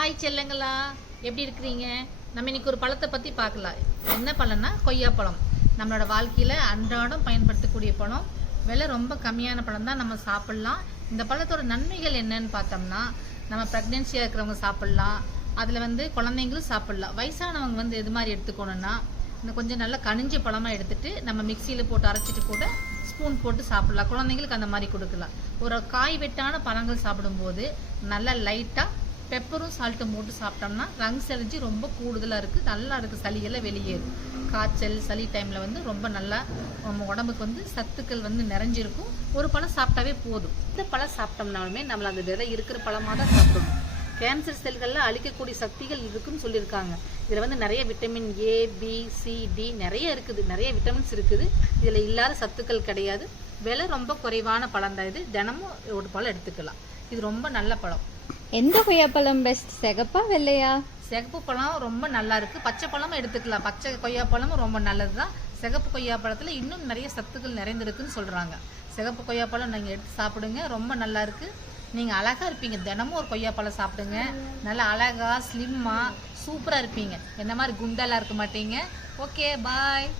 Hi செல்லங்களா, எப்படி இருக்கிறீங்க? நம்ம இன்னைக்கு ஒரு பழத்தை பற்றி பார்க்கலாம். என்ன பழம்னா கொய்யாப்பழம். நம்மளோட வாழ்க்கையில் அன்றாடம் பயன்படுத்தக்கூடிய பழம். விலை ரொம்ப கம்மியான பழம் தான், நம்ம சாப்பிட்லாம். இந்த பழத்தோட நன்மைகள் என்னன்னு பார்த்தோம்னா, நம்ம ப்ரெக்னென்சியாக இருக்கிறவங்க சாப்பிட்லாம். அதில் குழந்தைங்களும் சாப்பிட்லாம். வயசானவங்க எது மாதிரி எடுத்துக்கணும்னா, இன்னும் கொஞ்சம் நல்லா கனிஞ்ச பழமாக எடுத்துட்டு நம்ம மிக்சியில் போட்டு அரைச்சிட்டு கூட ஸ்பூன் போட்டு சாப்பிட்லாம். குழந்தைங்களுக்கு அந்த மாதிரி கொடுக்கலாம். ஒரு காய் வெட்டான பழங்கள் சாப்பிடும்போது நல்லா லைட்டாக பெப்பரும் சால்ட்டும் போட்டு சாப்பிட்டோம்னா லங்ஸ் அலர்ஜி ரொம்ப கூடுதலாக இருக்குது, நல்லா இருக்குது. சளியெல்லாம் வெளியேறும். காய்ச்சல் சளி டைமில் ரொம்ப நல்லா நம்ம உடம்புக்கு சத்துக்கள் நிறைஞ்சிருக்கும். ஒரு பழம் சாப்பிட்டாவே போதும். இந்த பழம் சாப்பிட்டோம்னாலுமே நம்மள அந்த விதை இருக்கிற பழமாக தான் சாப்பிடணும். கேன்சர் செல்களில் அழிக்கக்கூடிய சக்திகள் இருக்குன்னு சொல்லியிருக்காங்க. இதில் நிறைய vitamin A, B, C, D நிறைய இருக்குது. நிறைய விட்டமின்ஸ் இருக்குது. இதில் இல்லாத சத்துக்கள் கிடையாது. விலை ரொம்ப குறைவான பழம் தான் இது. தினமும் ஒரு பழம் எடுத்துக்கலாம். இது ரொம்ப நல்ல பழம். எந்த கொய்யாப்பழம் பெஸ்ட், சிகப்பா வெள்ளையா? சிகப்பு பழம் ரொம்ப நல்லா இருக்கு. பச்சை பழமும் எடுத்துக்கலாம். பச்சை கொய்யாப்பழமும் ரொம்ப நல்லது தான். சிகப்பு கொய்யாப்பழத்தில் இன்னும் நிறைய சத்துக்கள் நிறைந்திருக்குன்னு சொல்றாங்க. சிகப்பு கொய்யாப்பழம் நீங்கள் எடுத்து சாப்பிடுங்க, ரொம்ப நல்லா இருக்கு. நீங்கள் அழகா இருப்பீங்க. தினமும் ஒரு கொய்யாப்பழம் சாப்பிடுங்க. நல்லா அழகா ஸ்லிம்மா சூப்பராக இருப்பீங்க. என்ன மாதிரி குண்டெல்லாம் இருக்க மாட்டீங்க. ஓகே, பாய்.